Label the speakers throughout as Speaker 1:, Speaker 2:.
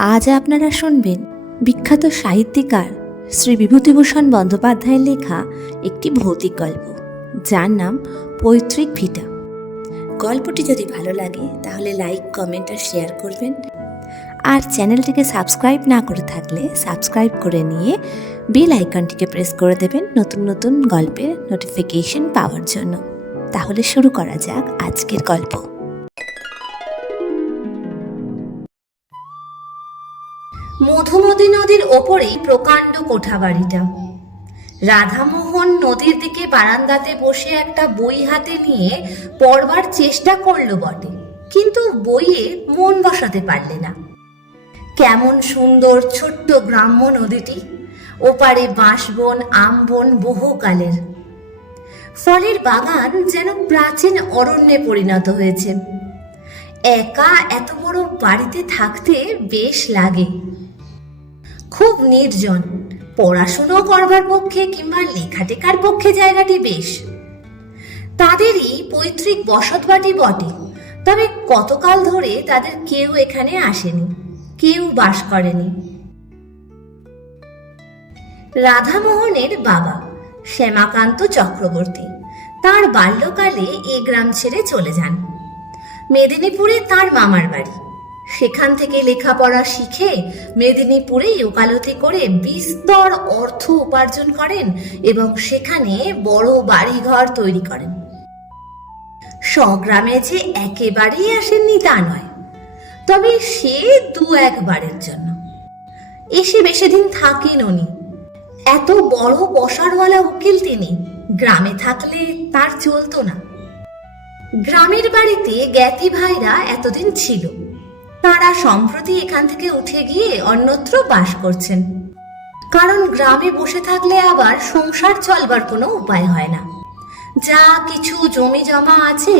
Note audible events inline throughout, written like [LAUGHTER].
Speaker 1: আজ আপনারা শুনবেন বিখ্যাত সাহিত্যিকার শ্রী বিভূতিভূষণ বন্দ্যোপাধ্যায়ের লেখা একটি ভৌতিক গল্প, যার নাম পৈতৃক ভিটা। গল্পটি যদি ভালো লাগে, তাহলে লাইক, কমেন্ট আর শেয়ার করবেন। আর চ্যানেলটিকে সাবস্ক্রাইব না করে থাকলে সাবস্ক্রাইব করে নিয়ে বেল আইকনটিকে প্রেস করে দেবেন নতুন নতুন গল্পের নোটিফিকেশন পাওয়ার জন্য। তাহলে শুরু করা যাক আজকের গল্প। মধুমতি নদীর ওপরেই প্রকাণ্ড কোঠাবাড়িটা। রাধামোহন নদীর দিকে বারান্দাতে বসে একটা বই হাতে নিয়ে পড়বার চেষ্টা করল বটে, কিন্তু বইয়ে মন বসাতে পারলে না। কেমন সুন্দর ছোট্ট গ্রাম্য নদীটি, ওপারে বাঁশবন, আমবন বহুকালের। ফলের বাগান যেন প্রাচীন অরণ্যে পরিণত হয়েছে। একা এত বড় বাড়িতে থাকতে বেশ লাগে। খুব নির্জন। পড়াশুনো করবার পক্ষে কিংবা লেখাটেকার পক্ষে জায়গাটি বেশ। তাদেরই পৈতৃক বসতবাটি বটে, তবে কতকাল ধরে তাদের কেউ এখানে আসেনি, কেউ বাস করেনি। রাধামোহনের বাবা শ্যামাকান্ত চক্রবর্তী তার বাল্যকালে এ গ্রাম ছেড়ে চলে যান। মেদিনীপুরে তার মামার বাড়ি। সেখান থেকে লেখাপড়া শিখে মেদিনীপুরে ওকালতি করে বিস্তর অর্থ উপার্জন করেন এবং সেখানে বড় বাড়িঘর তৈরি করেন। স্বগ্রামে যে একেবারেই আসেননি তা নয়, তবে সে দু একবারের জন্য। এসে বেশি দিন থাকেন উনি। এত বড় পশারওয়ালা উকিল তিনি, গ্রামে থাকলে তার চলতো না। গ্রামের বাড়িতে জ্ঞাতি ভাইরা এতদিন ছিল। তারা সম্প্রতি এখান থেকে উঠে গিয়ে অন্যত্র বাস করছেন। কারণ গ্রামে বসে থাকলে আবার সংসার চলবার কোনো উপায় হয় না। যা কিছু জমি জমা আছে,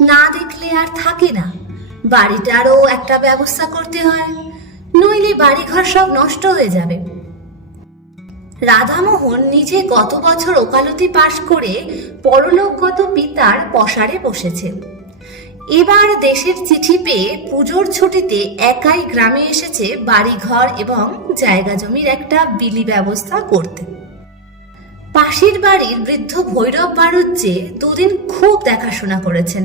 Speaker 1: না দেখলে আর থাকে না। বাড়িটারও একটা ব্যবস্থা করতে হয়, নইলে বাড়িঘর সব নষ্ট হয়ে যাবে। রাধামোহন নিজে গত বছর ওকালতি পাশ করে পরলোকগত পিতার পসারে বসেছে এবার দেশের চিঠি পেয়ে পুজোর ছুটিতে একাই গ্রামে এসেছে বাড়িঘর এবং জায়গা জমির একটা বিলি ব্যবস্থা করতে। পাশের বাড়ির বৃদ্ধ ভৈরব বাড়ুজ্জে দুদিন খুব দেখাশোনা করেছেন।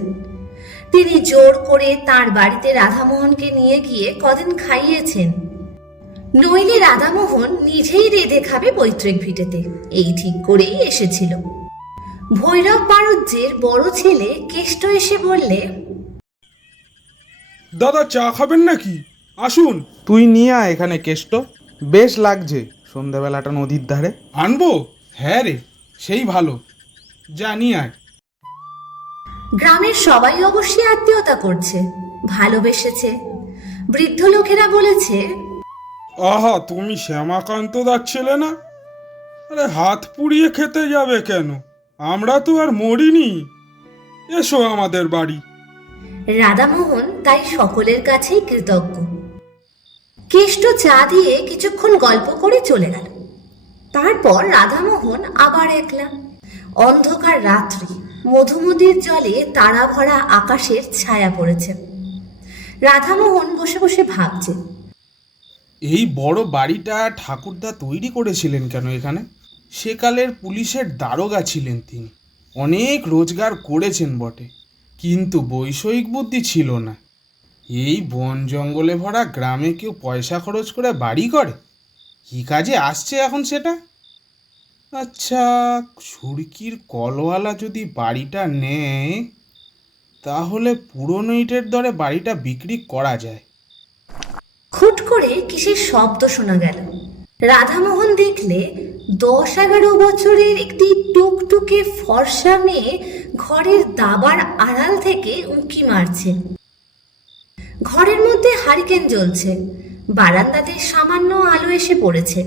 Speaker 1: তিনি জোর করে তার বাড়িতে রাধামোহনকে নিয়ে গিয়ে কদিন খাইয়েছেন। নইলে রাধামোহন নিজেই রেঁধে খাবে পৈতৃক ভিটেতে, এই ঠিক করেই এসেছিল। ভৈরব বাড়ুজ্যের বড় ছেলে কেষ্ট এসে বললে
Speaker 2: দাদা চা খাবেন নাকি? আসুন।
Speaker 3: তুই নিয়ে আয় এখানে কেষ্ট। বেশ লাগছে সন্ধ্যাবেলাটা নদীর ধারে।
Speaker 2: আনব? হ্যাঁ রে সেই ভালো। জানি আয়।
Speaker 1: গ্রামের সবাই অবশ্যই আত্মীয়তা করছে ভালোবেসেছে। বৃদ্ধ লোকেরা বলেছে
Speaker 2: আহা তুমি শ্যামাকান্ত যাচ্ছিলে না? আরে হাত পুড়িয়ে খেতে যাবে কেন? আমরা তো আর মরিনি। এসো আমাদের বাড়ি।
Speaker 1: রাধামোহন তাই সকলের কাছেই কৃতজ্ঞ। কেষ্ট চা দিয়ে কিছুক্ষণ গল্প করে চলে গেল। তারপর রাধামোহন আবার একলা। অন্ধকার রাত্রি, মধুমতির জলে তারা ভরা আকাশের ছায়া পড়েছে। রাধামোহন বসে বসে ভাবছে,
Speaker 3: এই বড় বাড়িটা ঠাকুরদা তৈরি করেছিলেন কেন এখানে? সেকালের পুলিশের দারোগা ছিলেন তিনি। অনেক রোজগার করেছেন বটে। কিন্তু বৈষয়িক বুদ্ধি ছিল না। এই বন জঙ্গলে ভরা গ্রামে কেউ পয়সা খরচ করে বাড়ি করে? কী কাজে আসছে এখন সেটা? আচ্ছা সুরকির কলওয়ালা যদি বাড়িটা নেয়, তাহলে পুরনো ইটের দরে বাড়িটা বিক্রি করা যায়।
Speaker 1: খুট করে কিসের শব্দ শোনা গেল? রাধামোহন দেখলে দশ এগারো বছরের একটি টুকটুকে ফর্সা মেয়ে ঘরের দাবার আড়াল থেকে উঁকি মারছে। ঘরের মধ্যে হারিকেন জ্বলছে। বারান্দাতে সামান্য আলো এসে পড়েছে।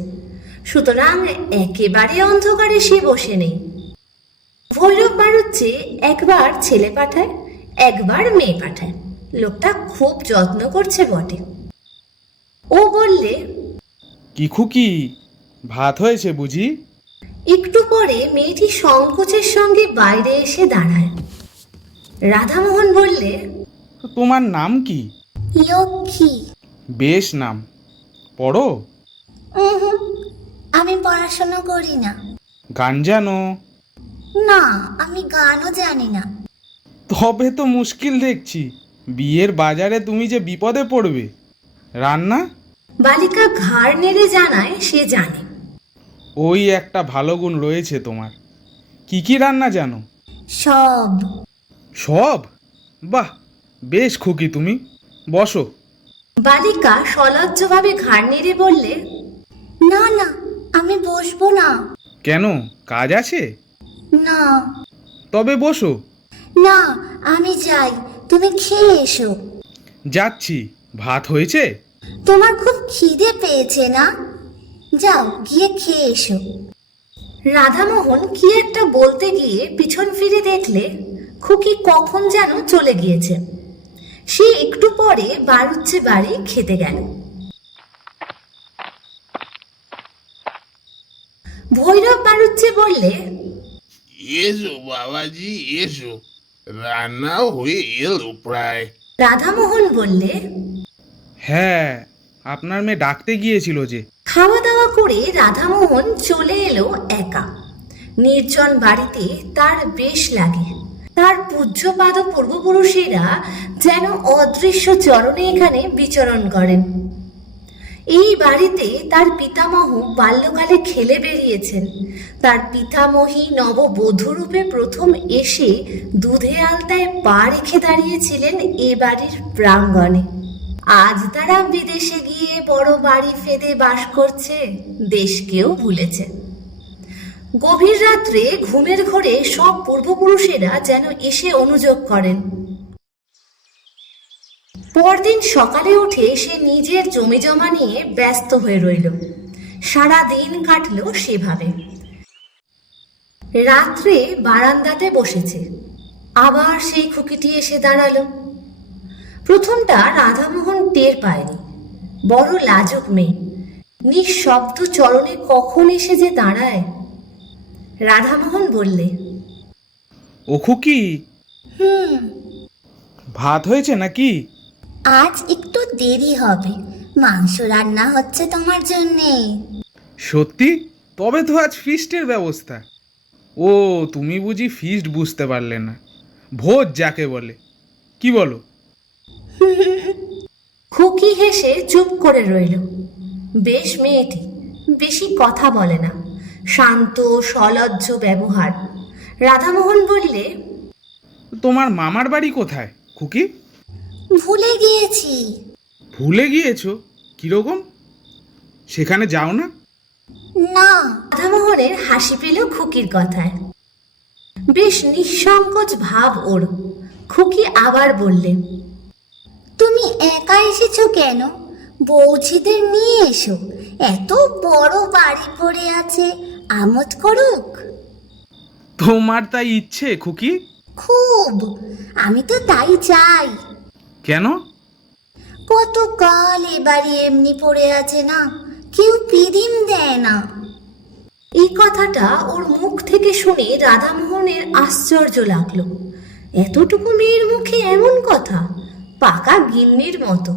Speaker 1: সুতরাং একেবারে অন্ধকারে সে বসে নেই। ভৈরব বাড়ুচ্ছে একবার ছেলে পাঠায়, একবার মেয়ে পাঠায়। লোকটা খুব যত্ন করছে বটে। ও বললে,
Speaker 3: কি খুকি? ভাত হয়েছে বুঝি?
Speaker 1: একটু পরে মেয়েটি সংকোচের সঙ্গে বাইরে এসে দাঁড়ায়। রাধামোহন বললে
Speaker 3: তোমার নাম কি?
Speaker 4: লক্ষ্মী।
Speaker 3: বেশ নাম। পড়ো।
Speaker 4: আমি পড়াশোনা করি না।
Speaker 3: গান জানো?
Speaker 4: না আমি গানও জানি না।
Speaker 3: তবে তো মুশকিল দেখছি। বিয়ের বাজারে তুমি যে বিপদে পড়বে। রান্না?
Speaker 1: বালিকা ঘাড় নেড়ে জানায় সে জানে।
Speaker 3: ওই একটা ভালো গুণ রয়েছে তোমার। কি কি রান্না জানো?
Speaker 4: সব।
Speaker 3: সব? বাহ বেশ খুকি তুমি। বসো।
Speaker 1: বালিকা সলজ্জভাবে ঘাড় নেড়ে বললে
Speaker 4: না না আমি বসবো না।
Speaker 3: কেন? কাজ আছে?
Speaker 4: না।
Speaker 3: তবে বসো।
Speaker 4: না আমি যাই। তুমি খেয়ে এসো।
Speaker 3: যাচ্ছি। ভাত হয়েছে?
Speaker 4: তোমার খুব খিদে পেয়েছে না? যাও গিয়ে খেয়ে এসো।
Speaker 1: রাধামোহন কি একটা বলতে গিয়ে পিছন ফিরে দেখলে খুকি কখন যেন চলে গিয়েছে। সে একটু পরে বাড়ুচ্ছে বাড়ি খেতে গেল। ভৈরব বাড়ুচ্ছে বললে
Speaker 5: এসো বাবাজি এসো। রান্নাও হয়ে এলো প্রায়।
Speaker 1: রাধামোহন বললে
Speaker 3: হ্যাঁ আপনার মেয়ে ডাকতে গিয়েছিল যে।
Speaker 1: খাওয়া দাওয়া করে রাধামোহন চলে এলো একা। নির্জন বাড়িতে তার বেশ লাগে। তার পূজ্যপাদ পূর্বপুরুষেরা যেন অদৃশ্য চরণে এখানে বিচরণ করেন। এই বাড়িতে তার পিতামহ বাল্যকালে খেলে বেরিয়েছেন। তার পিতামহী নববধূরূপে প্রথম এসে দুধে আলতায় পা রেখে দাঁড়িয়েছিলেন এ বাড়ির প্রাঙ্গণে। আজ তারা বিদেশে গিয়ে বড় বাড়ি ফেদে বাস করছে দেশকেও ভুলেছে। গভীর রাত্রে ঘুমের ঘোরে সব পূর্বপুরুষেরা যেন এসে অনুযোগ করেন। পরদিন সকালে উঠে সে নিজের জমি জমা নিয়ে ব্যস্ত হয়ে রইল। সারা দিন কাটলো সেভাবে। রাত্রে বারান্দাতে বসেছে। আবার সেই খুকিটি এসে দাঁড়াল। প্রথমটা রাধামোহন টের পায়নি। বড় লাজুক মেয়ে। নিঃশব্দ চরণে কখন এসে যে দাঁড়ায়? রাধামোহন বললে
Speaker 3: ও খুকি
Speaker 4: হুম।
Speaker 3: ভাত হয়েছে নাকি?
Speaker 4: আজ একটু দেরি হবে। মাংস রান্না হচ্ছে তোমার জন্যে।
Speaker 3: সত্যি? তবে তো আজ ফিস্টের ব্যবস্থা। ও তুমি বুঝি ফিস্ট বুঝতে পারলে না। ভোজ যাকে বলে। কি বলো?
Speaker 1: খুকি হেসে চুপ করে রইল। বেশ মেয়েটি বেশি কথা বলে না। শান্ত সলজ্জ ব্যবহার। রাধামোহন বললে
Speaker 3: তোমার মামার বাড়ি কোথায় খুকি?
Speaker 4: ভুলে গিয়েছি।
Speaker 3: ভুলে গিয়েছো? কীরকম? সেখানে যাও না।
Speaker 4: না
Speaker 1: রাধামোহনের হাসি পেল খুকির কথায়। বেশ নিঃসংকোচ ভাব ওর। খুকি আবার বললে
Speaker 4: তুমি একা এসেছ কেন? বৌছিদের নিয়ে এসো। এত বড় বাড়ি পড়ে আছে আমোদ করুক।
Speaker 3: তোমার তাই ইচ্ছে খুকি?
Speaker 4: খুব। আমি তো তাই চাই।
Speaker 3: কেন?
Speaker 4: কত কাল এ বাড়ি এমনি পড়ে আছে না কেউ পিদিম দেয় না।
Speaker 1: এই কথাটা ওর মুখ থেকে শুনে রাধামোহনের আশ্চর্য লাগল। এতটুকু মেয়ের মুখে এমন কথা? পাকা গিন্নির মতো।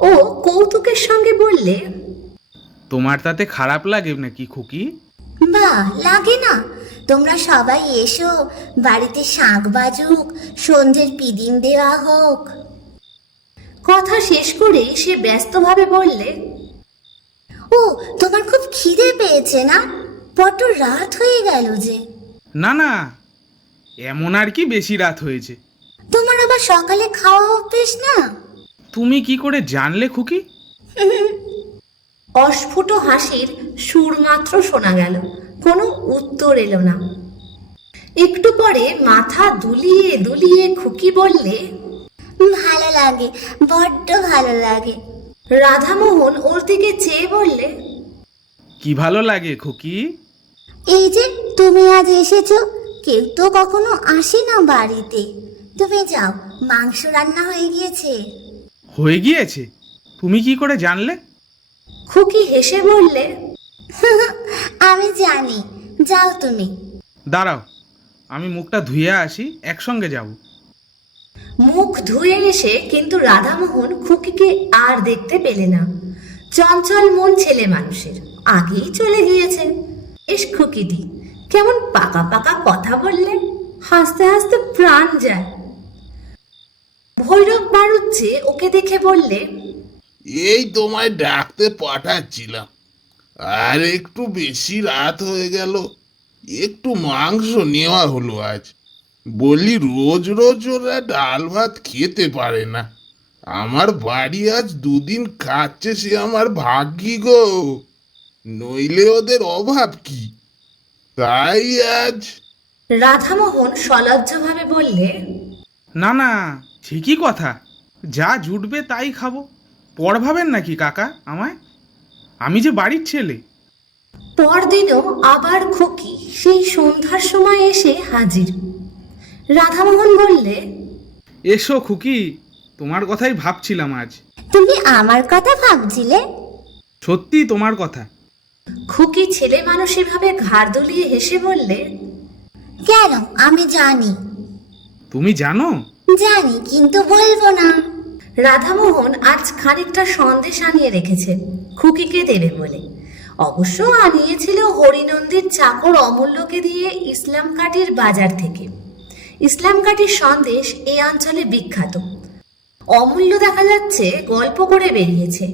Speaker 1: ও কৌতুকের সঙ্গে বললে
Speaker 3: তোমার তাতে খারাপ লাগে নাকি খুকি?
Speaker 4: বা লাগে না। তোমরা সবাই এসো বাড়িতে শাঁখ বাজুক সন্ধ্যের পিদিম দেওয়া হোক।
Speaker 1: কথা শেষ করে সে ব্যস্তভাবে বললে
Speaker 4: ও তোমার খুব খিদে পেয়েছে না? বড্ড রাত হয়ে গেল যে।
Speaker 3: না না এমন আর কি বেশি রাত হয়েছে?
Speaker 4: তোমার আবার সকালে খাওয়া অভ্যেস না?
Speaker 3: তুমি কি করে জানলে খুকি? [LAUGHS]
Speaker 1: অস্ফুট হাসির সুর মাত্র শোনা গেল। কোনো উত্তর এলো না। একটু পরে মাথা দুলিয়ে দুলিয়ে খুকি বললে
Speaker 4: ভালো লাগে বড্ড ভালো লাগে।
Speaker 1: রাধামোহন ওর দিকে চেয়ে বললে
Speaker 3: কি ভালো লাগে খুকি?
Speaker 4: এই যে তুমি আজ এসেছ। কেউ তো কখনো আসে না বাড়িতে। তুমি যাও মাংস রান্না হয়ে গিয়েছে।
Speaker 3: হয়ে গিয়েছে? তুমি কি করে জানলে?
Speaker 1: খুকি হেসে বললে
Speaker 4: আমি জানি যাও তুমি।
Speaker 3: দাঁড়াও আমি মুখটা ধুয়ে আসি একসঙ্গে যাব।
Speaker 1: মুখ ধুয়ে এসে কিন্তু রাধামোহন খুকিকে আর দেখতে পেলে না। চঞ্চল মন ছেলে মানুষের আগেই চলে গিয়েছে। এস খুকিটি কেমন পাকা পাকা কথা বললেন? হাসতে হাসতে প্রাণ যায়। ভৈরব বাড়ুচ্ছে ওকে দেখে বললে
Speaker 5: এই তোমায় ডাকতে পাঠাচ্ছিলাম। আর একটু বেশি রাত হয়ে গেল একটু মাংস নেওয়া হলো আজ। বলি রোজ রোজ ওরা ডাল ভাত খেতে পারে না। আমার বাড়ি আজ দুদিন খাচ্ছে সে আমার ভাগ্যি গো। নইলে ওদের অভাব কি? তাই আজ
Speaker 1: রাধামোহন সলজ্জভাবে বললে
Speaker 3: না না ঠিকই কথা। যা জুটবে তাই খাব। পর ভাবেন নাকি কাকা আমায়? আমি যে বাড়ির ছেলে।
Speaker 1: পরদিনও আবার খুকি সেই সন্ধ্যার সময় এসে হাজির। রাধামোহন বললে
Speaker 3: এসো খুকি তোমার কথাই ভাবছিলাম আজ।
Speaker 4: তুমি আমার কথা ভাবছিলে?
Speaker 3: সত্যি তোমার কথা।
Speaker 1: খুকি ছেলে মানুষের ভাবে ঘাড় দলিয়ে হেসে বললে
Speaker 4: কেন? আমি জানি।
Speaker 3: তুমি জানো?
Speaker 4: জানি, কিন্তু বলব না।
Speaker 1: রাধামোহন আজ খানিকটা সন্দেশ আনিয়ে রেখেছে, খুকিকে দেবে বলে। অবশ্য আনিয়েছিল হরিনন্দীর চাকর অমূল্যকে দিয়ে ইসলাম কাটির বাজার থেকে। ইসলাম কাটির সন্দেশ এই অঞ্চলে বিখ্যাত। অমূল্য দেখা যাচ্ছে গল্প করে বেরিয়েছে।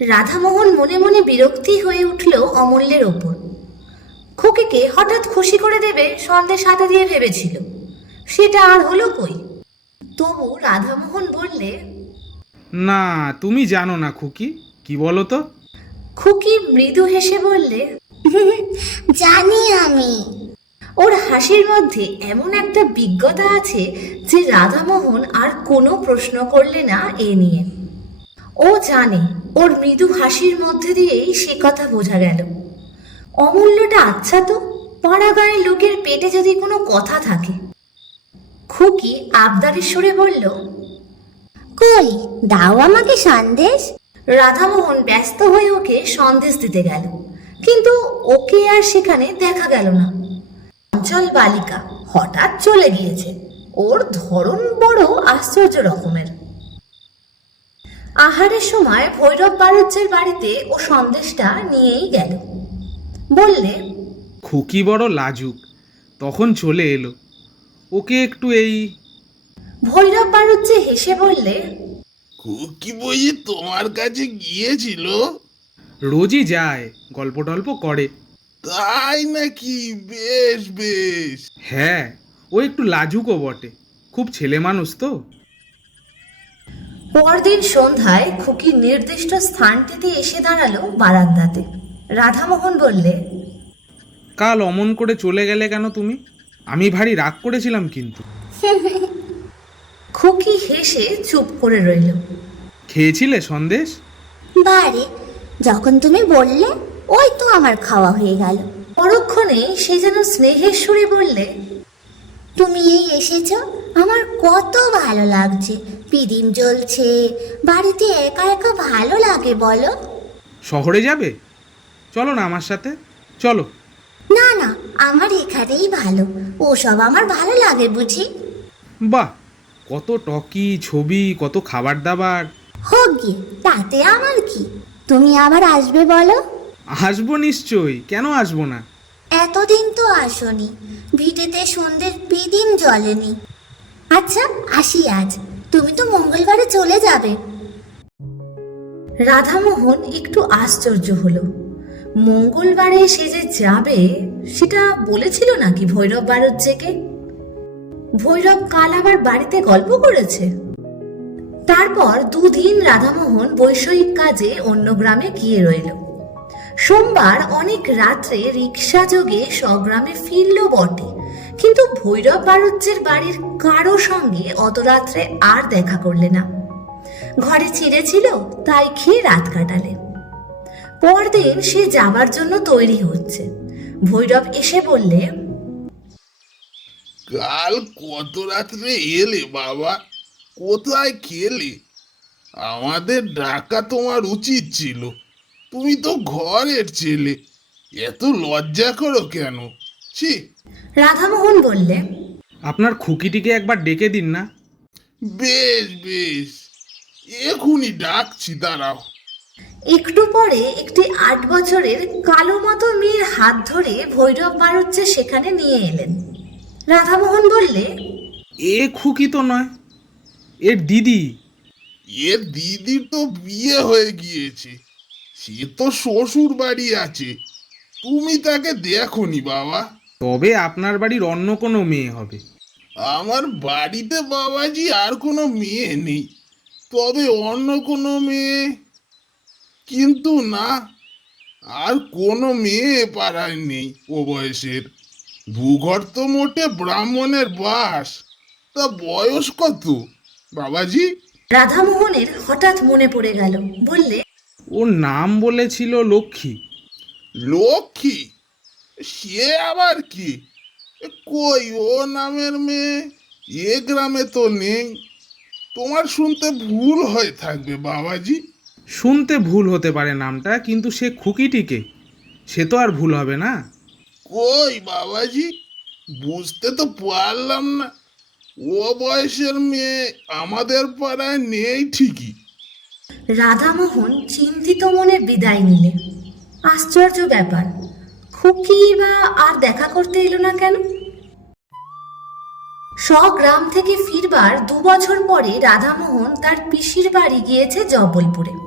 Speaker 1: রাধামোহন মনে মনে বিরক্তি হয়ে উঠল অমূল্যের ওপর। খুকিকে হঠাৎ খুশি করে দেবে সন্দেশ হাতে দিয়ে ভেবেছিল। সেটা আর হলো কই? তবু রাধামোহন বললে
Speaker 3: না তুমি জানো না খুকি কি বলো তো
Speaker 1: খুকি মৃদু হেসে বললে [LAUGHS]
Speaker 4: জানি আমি।
Speaker 1: ওর হাসির মধ্যে এমন একটা বিজ্ঞতা আছে যে রাধামোহন আর কোনো প্রশ্ন করলে না এ নিয়ে। ও জানে ওর মৃদু হাসির মধ্যে দিয়েই সে কথা বোঝা গেল। অমূল্যটা আচ্ছা তো পাড়া গায়ের লোকের পেটে যদি কোনো কথা থাকে খুকি আবদারের সুরে বলল
Speaker 4: কই দাও আমাকে সন্দেশ।
Speaker 1: রাধামোহন ব্যস্ত হয়ে ওকে সন্দেশ দিতে গেল কিন্তু ওকে আর সেখানে দেখা গেল না। অঞ্চল বালিকা হঠাৎ চলে গিয়েছে ওর ধরন বড় আশ্চর্য রকমের। আহারের সময় ভৈরব বাড়ুজ্যের বাড়িতে ও সন্দেশটা নিয়েই গেল। বললে
Speaker 3: খুকি বড় লাজুক তখন চলে এলো। ওকে একটু এই
Speaker 1: ভৈরব বাড়ুজ্যে হেসে বললে
Speaker 5: কি বইয়ে তোমার কাছে গিয়েছিল?
Speaker 3: রোজই যায় গল্প টল্প করে।
Speaker 5: তাই নাকি? বেশ বেশ।
Speaker 3: হ্যাঁ ও একটু লাজুকও বটে। খুব ছেলে মানুষ তো।
Speaker 1: পরদিন সন্ধ্যায় খুকি নির্দিষ্ট স্থানটিতে এসে দাঁড়াল বারান্দাতে। রাধামোহন বললে
Speaker 3: কাল অমন করে চলে গেলে কেন তুমি? আমি ভারী রাগ করেছিলাম কিন্তু।
Speaker 1: খুকি হেসে চুপ করে রইল।
Speaker 3: খেয়েছিলে সন্দেশ?
Speaker 4: বারে যখন তুমি বললে ওই তো আমার খাওয়া হয়ে গেল।
Speaker 1: পরক্ষণে সে যেন স্নেহের সুরে বললে
Speaker 4: তুমি এই এসেছ আমার কত ভালো লাগছে। পিদিম জ্বলছে বাড়িতে একা একা ভালো লাগে বলো।
Speaker 3: শহরে যাবে? চলো না আমার সাথে চলো।
Speaker 4: না না আমার এখানেই ভালো। ওসব আমার ভালো লাগে বুঝি?
Speaker 3: বাহ কত টকি ছবি কত খাবার দাবার
Speaker 4: হোক গিয়ে তাতে আমার কি? তুমি আবার আসবে বলো?
Speaker 3: আসব নিশ্চয়ই কেন আসব না?
Speaker 4: এতদিন তো আসনি ভিটেতে সন্ধ্যের পিদিম জ্বলেনি। আচ্ছা আসি আজ তুমি তো মঙ্গলবারে চলে যাবে।
Speaker 1: রাধামোহন একটু আশ্চর্য হলো। মঙ্গলবারে সে যে যাবে, সেটা বলেছিল নাকি ভৈরব বারুজ্জেকে ভৈরব কাল আবার বাড়িতে গল্প করেছে। তারপর দুদিন রাধামোহন বৈষয়িক কাজে অন্য গ্রামে গিয়ে রইল। সোমবার অনেক রাত্রে রিক্সা যোগে স্বগ্রামে ফিরল বটে, কিন্তু ভৈরব বারুজ্যের বাড়ির কারও সঙ্গে অত রাত্রে আর দেখা করলে না। ঘরে ছিঁড়ে ছিল, তাই খেয়ে রাত কাটালে পরদিন সে যাবার জন্য তৈরি হচ্ছে। ভৈরব এসে বললে
Speaker 5: কাল কত রাত্রে এলে বাবা? কোথায় খেলে? আমাদের ডাকা তোমার উচিত ছিল। তুমি তো ঘরের ছেলে। এত লজ্জা করো কেন? ছি।
Speaker 1: রাধামোহন বললে
Speaker 3: আপনার খুকিটিকে একবার ডেকে দিন না।
Speaker 5: বেশ বেশ। এখনই ডাকছি দাঁড়াও।
Speaker 1: একটু পরে একটি আট বছরের কালো মতো মেয়ের হাত ধরে ভৈরব বাড়ুজ্জে সেখানে নিয়ে এলেন। রাধামোহন বললে
Speaker 3: এ খুকি তো নয় এর দিদি।
Speaker 5: এর দিদি তো বিয়ে হয়ে গিয়েছে সে তো শ্বশুর বাড়ি আছে তুমি তাকে দেখনি বাবা।
Speaker 3: তবে আপনার বাড়ির অন্য কোনো মেয়ে হবে।
Speaker 5: আমার বাড়িতে বাবাজি আর কোনো মেয়ে নেই তবে অন্য কোনো মেয়ে কিন্তু না আর কোনো মেয়ে এ পাড়ায় নেই ও বয়সের। ভূঘর তো মোটে ব্রাহ্মণের বাস। তা বয়স কত বাবাজি?
Speaker 1: রাধামোহনের হঠাৎ মনে পড়ে গেল বললে
Speaker 3: ওর নাম বলেছিল লক্ষ্মী।
Speaker 5: লক্ষ্মী? সে আবার কি? কই ও নামের মেয়ে? এ গ্রামে তো নেই। তোমার শুনতে ভুল হয়ে থাকবে বাবাজি।
Speaker 3: শুনতে ভুল হতে পারে নামটা কিন্তু সে খুকিটিকে। সে তো আর ভুল হবে না।
Speaker 5: কই বাবাজি? বুঝতে তো পারলাম না। ও বয়সের মেয়ে আমাদের পাড়ায় নেই ঠিকই।
Speaker 1: রাধামোহন চিন্তিত মনে বিদায় নিলে। আশ্চর্য ব্যাপার খুকি বা আর দেখা করতে এলো না কেন? স্বগ্রাম থেকে ফিরবার দু বছর পরে রাধামোহন তার পিসির বাড়ি গিয়েছে জবলপুরে।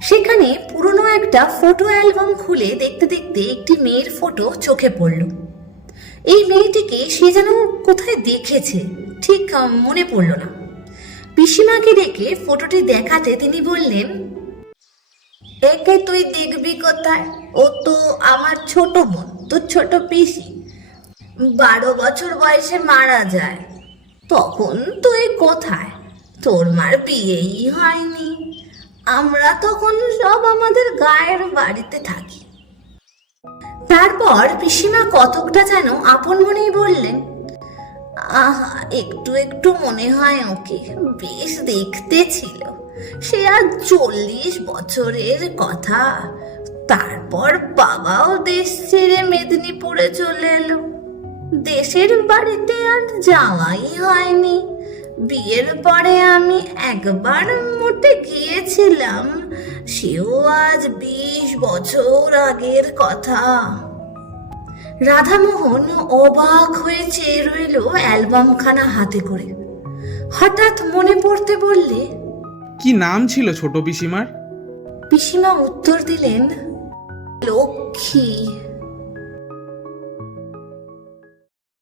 Speaker 1: সেখানে পুরনো একটা ফটো অ্যালবাম খুলে দেখতে দেখতে একটি মেয়ের ফটো চোখে পড়ল। এই মেয়েটিকে সে যেন কোথায় দেখেছে, ঠিক মনে পড়ল না। পিসিমাকে ডেকে ফটোটি দেখাতে তিনি বললেন, একে তুই দেখবি কোথায়? ও তো আমার ছোট বোন, তোর ছোট পিসি। বারো বছর বয়সে মারা যায়, তখন তুই কোথায়? তোর মার বিয়েই হয়নি। আমরা তখন সব আমাদের গায়ের বাড়িতে থাকি। তারপর পিসিমা কতকটা যেন আপন মনেই বললেন, আহা, একটু একটু মনে হয় ওকে বেশ দেখতে ছিল। সে আর চল্লিশ বছরের কথা। তারপর বাবাও দেশ ছেড়ে মেদিনীপুরে চলে এলো। দেশের বাড়িতে আর যাওয়াই হয়নি। বিয়ের পরে আমি একবার মোটে গিয়েছিলাম সেও আজ বিশ বছর আগের কথা। রাধামোহন অবাক হয়ে চেয়ে রইল অ্যালবামখানা হাতে করে। হঠাৎ মনে পড়তে বললে
Speaker 3: কি নাম ছিল ছোট পিসিমার?
Speaker 1: পিসিমা উত্তর দিলেন লক্ষ্মী।